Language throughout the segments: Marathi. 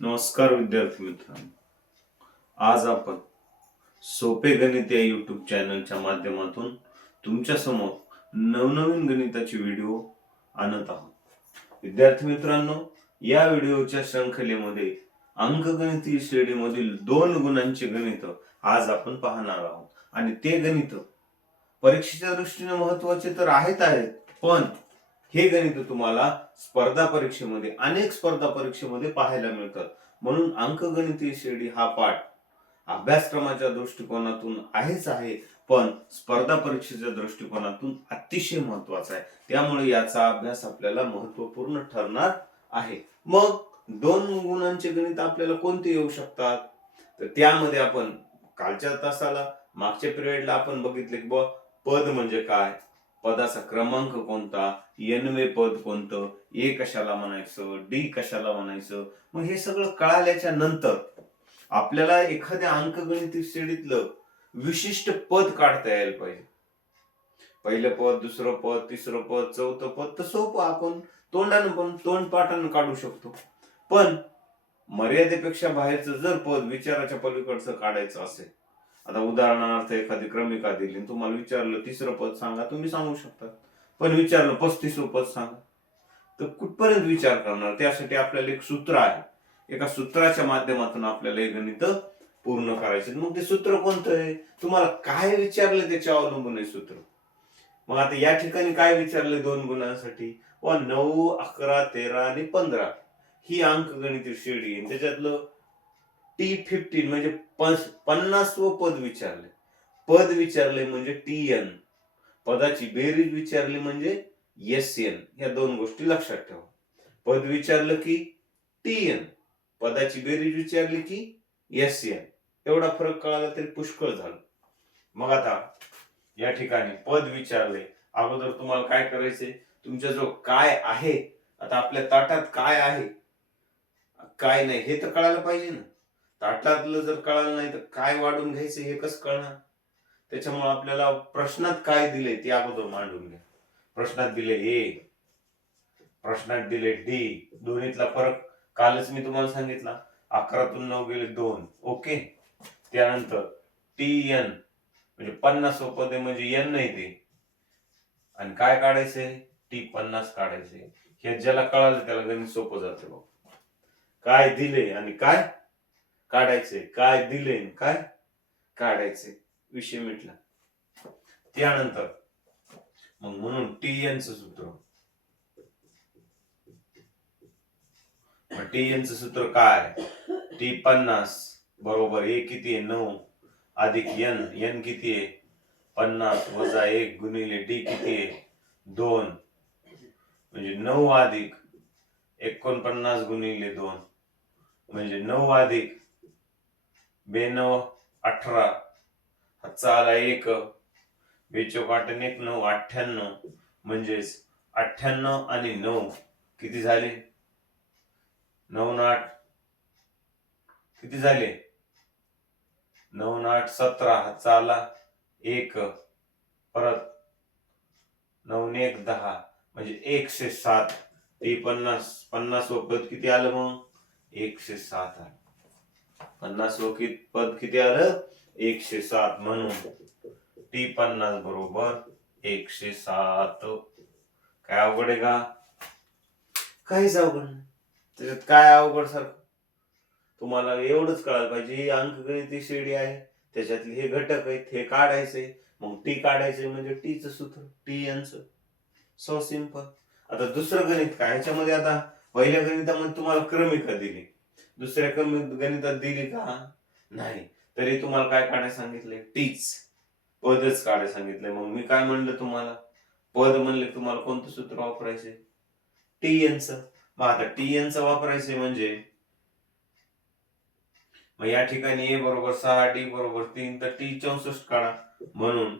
नमस्कार विद्यार्थी मित्रांनो. आज आपण सोपे गणित या युट्यूब चॅनलच्या माध्यमातून तुमच्या समोर नवनवीन गणिताचे व्हिडिओ आणत आहोत. विद्यार्थी मित्रांनो, या व्हिडिओच्या शृंखलेमध्ये अंकगणितीय श्रेणीमधील 2 गुणांचे गणित आज आपण पाहणार आहोत. आणि ते गणित परीक्षेच्या दृष्टीने महत्त्वाचे तर आहेत, पण हे गणित तुम्हाला अनेक स्पर्धा परीक्षेमध्ये पाहायला मिळतात. म्हणून अंकगणितीय श्रेणी हा पाठ अभ्यासक्रमाच्या दृष्टिकोनातून आहे, पण स्पर्धा परीक्षेच्या दृष्टिकोनातून अतिशय महत्वाचा आहे. त्यामुळे याचा अभ्यास आपल्याला महत्वपूर्ण ठरणार आहे. मग 2 गुणांचे गणित आपल्याला कोणते येऊ शकतात? तर त्यामध्ये आपण मागच्या पिरियडला आपण बघितले की पद म्हणजे काय, पदाचा क्रमांक कोणता, n पद कोणतं, ए कशाला म्हणायचं, डी कशाला म्हणायचं. मग हे सगळं कळाल्याच्या नंतर आपल्याला एखाद्या अंकगणित श्रेणीतलं विशिष्ट पद काढता यायला पाहिजे. पहिलं पद, दुसरं पद, तिसरं पद, चौथं पद तर सोपं आपण तोंडपाठानं काढू शकतो. पण मर्यादेपेक्षा बाहेरचं जर पद विचाराच्या पलीकडचं काढायचं असेल, आता उदाहरणार्थ एखादी क्रमिका दिली, तुम्हाला विचारलं तिसरं पद सांगा, तुम्ही सांगू शकता. पण विचारलं 35वं पद सांगा, तर कुठपर्यंत विचार करणार? त्यासाठी आपल्याला एक सूत्र आहे. एका सूत्राच्या माध्यमातून आपल्याला हे गणित पूर्ण करायचे. मग ते सूत्र कोणतं आहे? तुम्हाला काय विचारलं त्याच्यावर अवलंबून आहे सूत्र. मग आता या ठिकाणी काय विचारले 2 गुणांसाठी? 9, 11, 13 आणि 15 ही अंकगणित श्रेणी आहे. त्याच्यातलं T15 म्हणजे 50वं पद विचारले म्हणजे TN, पदाची बेरीज विचारली म्हणजे SN. ह्या 2 गोष्टी लक्षात ठेवा. पद विचारलं की TN, पदाची बेरीज विचारली की SN. एवढा फरक कळाला तरी पुष्कळ झालं. मग आता या ठिकाणी पद विचारले, अगोदर तुम्हाला काय करायचंय? तुमच्या जो काय आहे, आता आपल्या ताटात काय आहे काय नाही हे तर कळायला पाहिजे ना. ताटातलं जर कळालं नाही तर काय वाढून घ्यायचं हे कसं कळणार? त्याच्यामुळे आपल्याला प्रश्नात काय दिले ते अगोदर मांडून घ्या. प्रश्नात दिले ए, प्रश्नात दिले डी. दोन्हीतला फरक कालच मी तुम्हाला सांगितला. 11तून 9 गेले 2. ओके. त्यानंतर TN म्हणजे 50वं पद म्हणजे n नाही ते, आणि काय काढायचंय? T50 काढायचंय. हे ज्याला कळालं त्याला गणित सोपं जातं बघ. काय दिले आणि काय काढायचे, काय दिले काय काढायचे, विषय मिटला. त्यानंतर मग म्हणून TN चं सूत्र, TN चं सूत्र काय? T50 बरोबर ए किती आहे? 9 अधिक n किती आहे? 50 वजा 1 गुणिले डी किती आहे? 2, म्हणजे 9 अधिक 49 गुणिले 2 म्हणजे 9 अधिक 92 18, हातचा आला 1, 2 8 1 9 98, म्हणजेच 98 आणि 9 किती झाले? 9 8 किती झाले? 9 8 17, हातचा आला 1, परत 9 1 10 म्हणजे 107. T50व पद किती आलं? मग 107 आलं. 50व पद किती आलं? 107. म्हणून T50 बरोबर 107. काय अवघड आहे का? काहीच अवघड नाही. त्याच्यात काय अवघड सारखं? तुम्हाला एवढंच कळायला पाहिजे, ही अंकगणिती श्रेणी आहे, त्याच्यातले हे घटक आहेत, हे काढायचे. मग टी काढायचे म्हणजे टीचं सूत्र TN चं. So simple. आता दुसरं गणित काय? ह्याच्यामध्ये आता पहिल्या गणितामध्ये तुम्हाला क्रमिका दिली, दुसऱ्या गणितात दिली का? नाही. तरी तुम्हाला काय काढायला सांगितले? टीच पदच काढायला सांगितले. मग मी काय म्हणलं तुम्हाला? पद म्हणले तुम्हाला कोणतं सूत्र वापरायचे? TN चं. मग आता TN चं वापरायचे म्हणजे मग या ठिकाणी ए बरोबर 6, डी बरोबर 3, तर T 64 काढा. म्हणून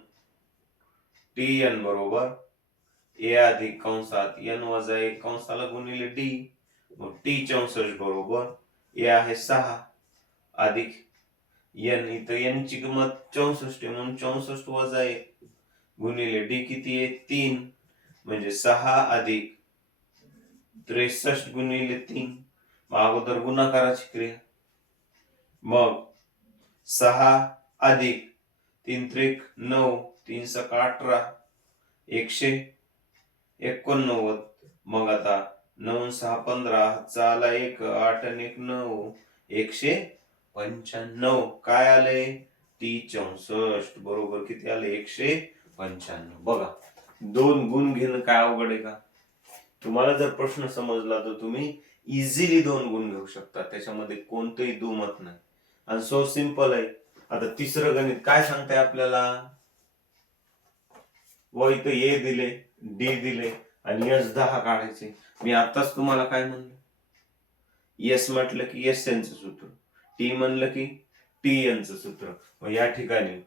TN बरोबर ए अधिक कंसात n वजा 1 कंसाला गुणिले डी. मग T 64 बरोबर ए आहे 6 अधिक n, इथं n ची किंमत 64 म्हणून 64 वजा 1 गुणिले डी किती आहे? 3, म्हणजे 6 अधिक 63 गुणिले 3, अगोदर गुणाकाराची क्रिया, मग 6 अधिक 3 त्रिक 9, 3 सका 18, 189. मग आता 9 6 15, हातचा आला 1, 8 आणि 1 9, 195. काय आले? 364. बरोबर किती आले? 195. बघा, 2 गुण घेणं काय अवघड आहे का? तुम्हाला जर प्रश्न समजला तर तुम्ही इझिली 2 गुण घेऊ शकता, त्याच्यामध्ये कोणतंही दुमत नाही. आणि सो सिंपल आहे. आता तिसरं गणित काय सांगताय आपल्याला? व इथं ए दिले, डी दिले आणि एस 10 काढायचे. मी आताच तुम्हाला काय म्हणलं? एस म्हटलं की एस यांचं सूत्र, टी म्हणलं की टी यांचं सूत्र. मग या ठिकाणी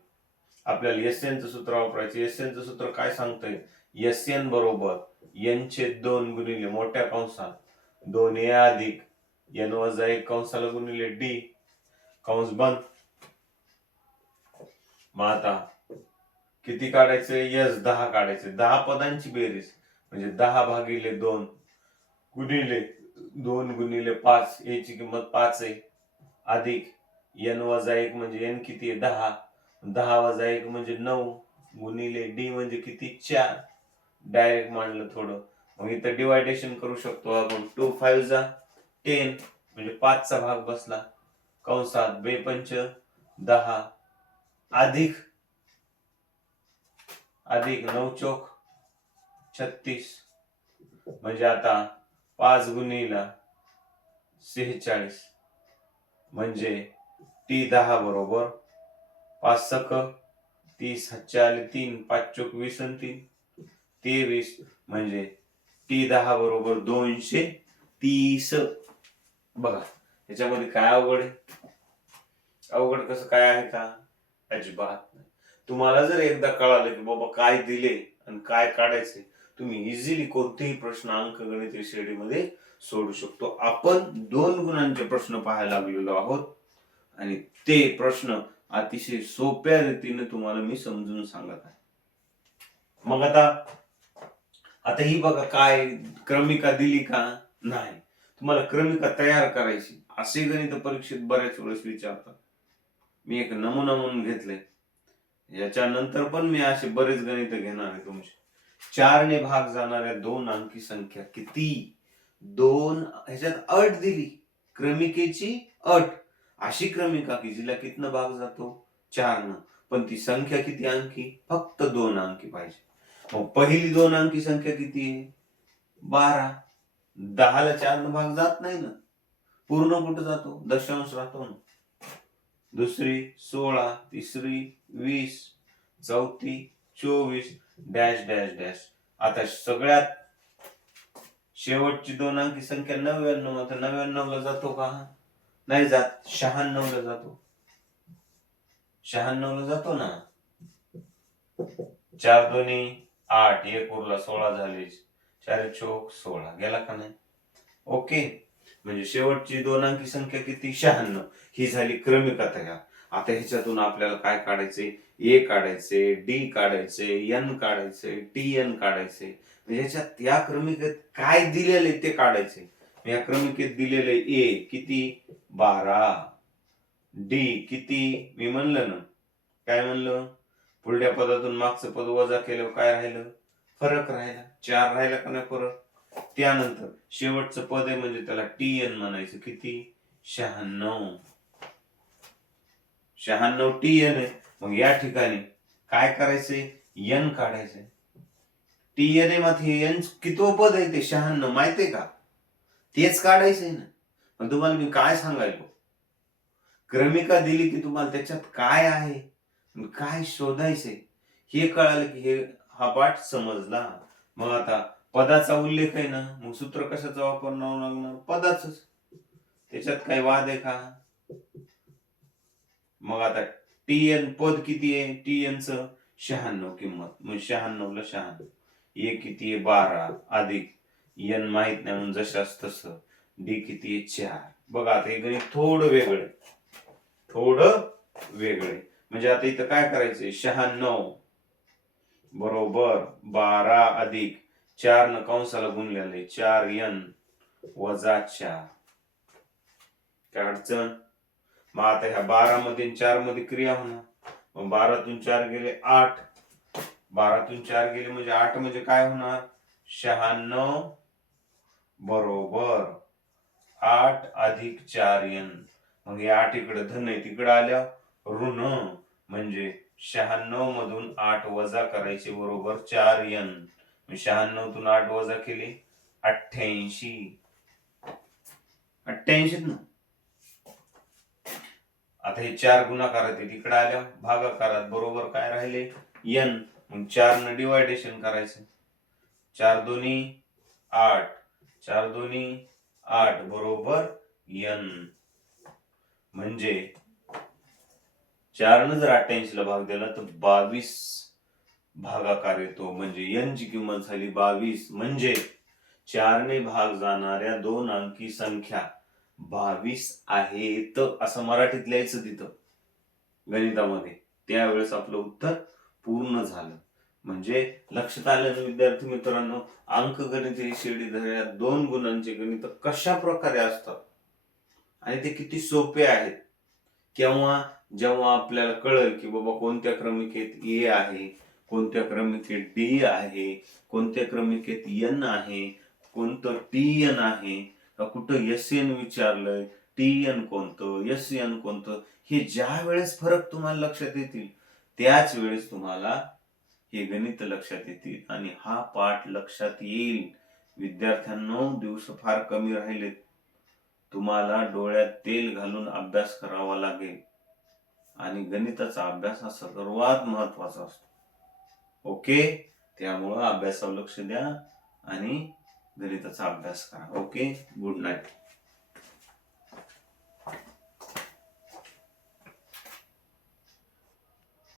आपल्याला एस यांचं सूत्र वापरायचं. एस यांचं सूत्र काय सांगतंय? एस एन बरोबर n/2 गुणिले मोठ्या कंसात 2a अधिक n वजा 1 कंसाला गुणिले डी कंस बंद. मग आता किती काढायचे? एस 10 काढायचे. 10 पदांची बेरीज म्हणजे 10 भागिले 2 गुणिले 2 गुणिले 5, a ची किंमत 5 आहे, अधिक n वजा 1 म्हणजे n किती आहे? 10, 10 वजा 1 म्हणजे 9 गुणिले डी म्हणजे किती? 4. डायरेक्ट मांडलं थोडं, मग इथं डिवायडेशन करू शकतो आपण. 2 5 जा 10 म्हणजे 5 चा भाग बसला कंसात 2 पंच 10 अधिक 9 चौक 36 म्हणजे आता 5 गुणिले 46 म्हणजे टी 10 बरोबर 5 सक 30, हातचे आले 3, 5 चौक 20 आणि 3 23 म्हणजे टी 10 बरोबर 230. बघा, याच्यामध्ये काय अवघड आहे? अवघड कसं काय आहे का? अजिबात नाही. तुम्हाला जर एकदा कळालं की बाबा काय दिले आणि काय काढायचे, तुम्ही इझिली कोणतेही प्रश्न अंकगणित श्रेणीमध्ये सोडू शकतो. आपण 2 गुणांचे प्रश्न पाहायला लागलेलो आहोत आणि ते प्रश्न अतिशय सोप्या रीतीने तुम्हाला मी समजून सांगत आहे. मग आता ही बघा, काय क्रमिका दिली का? नाही. तुम्हाला क्रमिका तयार करायची, असे गणित परीक्षेत बऱ्याच वेळेस विचारतात. मी एक नमुना म्हणून घेतले, याच्यानंतर पण मी असे बरेच गणित घेणार आहे तुमचे. 4 ने भाग जाणाऱ्या 2 अंकी संख्या किती? 2 ह्याच्यात अट दिली, क्रमिकेची अट. अशी क्रमिका की जिला कितनं भाग जातो? 4 न, पण ती संख्या किती अंकी? फक्त 2 अंकी पाहिजे. मग पहिली 2 अंकी संख्या किती आहे? 12. 10 ला 4 न भाग जात नाही ना, पूर्ण कुठं जातो? दशांश राहतो ना. दुसरी 16, तिसरी 20, चौथी 24 डॅश डॅश डॅश. आता सगळ्यात शेवटची 2 अंकी संख्या 99. आता 99 ला जातो का? नाही जात. 96 ला जातो. 96 ला जातो ना. 4 दोन्ही 8, 1 उरला 16 झाले, 4 चौक 16. गेला का नाही? ओके. म्हणजे शेवटची 2 अंकी संख्या किती? 96. ही झाली क्रमिका तयार. आता ह्याच्यातून आपल्याला काय काढायचे? ए काढायचे, डी काढायचे, एन काढायचे, टी एन काढायचे. ह्याच्यात या क्रमिकेत काय दिलेले ते काढायचे. या क्रमिकेत दिलेले ए किती? 12. डी किती? मी म्हणलं ना, काय म्हणलं? पुढल्या पदातून मागचं पद वजा केल्यावर काय राहिलं? फरक राहिला. 4 राहिला का नाही फरक? त्यानंतर शेवटचं पद आहे म्हणजे त्याला टी एन म्हणायचं. किती? 96. 96 टी एन आहे. मग या ठिकाणी काय करायचंय? एन काढायचंय. टी एन आहे मध्ये एन किती पद आहे? ते 96 माहितीये का? तेच काढायचंय ना. पण तुम्हाला मी काय सांगायलो, क्रमिका दिली की तुम्हाला त्याच्यात काय आहे, काय शोधायचंय हे कळालं की हा पाठ समजला. मग आता पदाचा उल्लेख आहे ना, मग सूत्र कशाचं वापरावं लागणार? पदाच. त्याच्यात काही वाद आहे का? मग आता टी एन पद किती आहे? टी एन च 96 किंमत, मग 96 ला 96. ए किती आहे? 12 अधिक एन माहित नाही म्हणून जशाच तसं. डी किती आहे? 4. बघा आता हे गणित थोडं वेगळे. म्हणजे आता इथं काय करायचंय? 96 बरोबर 12 अधिक 4 न कंसाला गुणलेलं आहे 4n वजा 4. काय अडचण? मग आता ह्या 12 मध्ये 4 मध्ये क्रिया होणार. मग 12तून 4 गेले 8. 12तून 4 गेले म्हणजे 8 म्हणजे काय होणार? 96 बरोबर 8 अधिक 4n. मग हे 8 इकडे धन आहे, तिकडे आल्या ऋण, म्हणजे 96 मधून 8 वजा करायचे बरोबर 4n. 96 तून 8 वजा केले 88. 88 ना. आता हे 4 गुणाकारात आहे, तिकडे आल्या भागाकारात बरोबर काय राहिले n. मग 4 न डिवायडेशन करायचं. 4 दोन्ही 8, 4 दोन्ही 8 बरोबर n. म्हणजे 4 न जर 88 ला भाग दिला तर 22 भागाकार येतो. म्हणजे n ची किंमत झाली 22. म्हणजे 4 ने भाग जाणाऱ्या 2 अंकी संख्या 22 आहेत असं मराठीत लिहायचं तिथं गणितामध्ये. त्यावेळेस आपलं उत्तर पूर्ण झालं. म्हणजे लक्षात आलं ना विद्यार्थी मित्रांनो, अंकगणित ही शिडीधऱ्या 2 गुणांचे गणित कशा प्रकारे असतात आणि ते किती सोपे आहेत. केव्हा? जेव्हा आपल्याला कळेल की बाबा कोणत्या क्रमिकेत ए आहे, कोणत्या क्रमिकेत डी आहे, कोणत्या क्रमिकेत एन आहे, कोणतं टी एन आहे, का कुठं एस एन विचारलंय, टी एन कोणतं, एस एन कोणतं, हे ज्या वेळेस फरक तुम्हाला लक्षात येतील त्याच वेळेस तुम्हाला हे गणित लक्षात येतील आणि हा पाठ लक्षात येईल. विद्यार्थ्यांनो, दिवस फार कमी राहिलेत. तुम्हाला डोळ्यात तेल घालून अभ्यास करावा लागेल आणि गणिताचा अभ्यास हा सर्वात महत्वाचा असतो. ओके, त्यामुळं अभ्यासावर लक्ष द्या आणि गणिताचा अभ्यास करा. Okay, good night.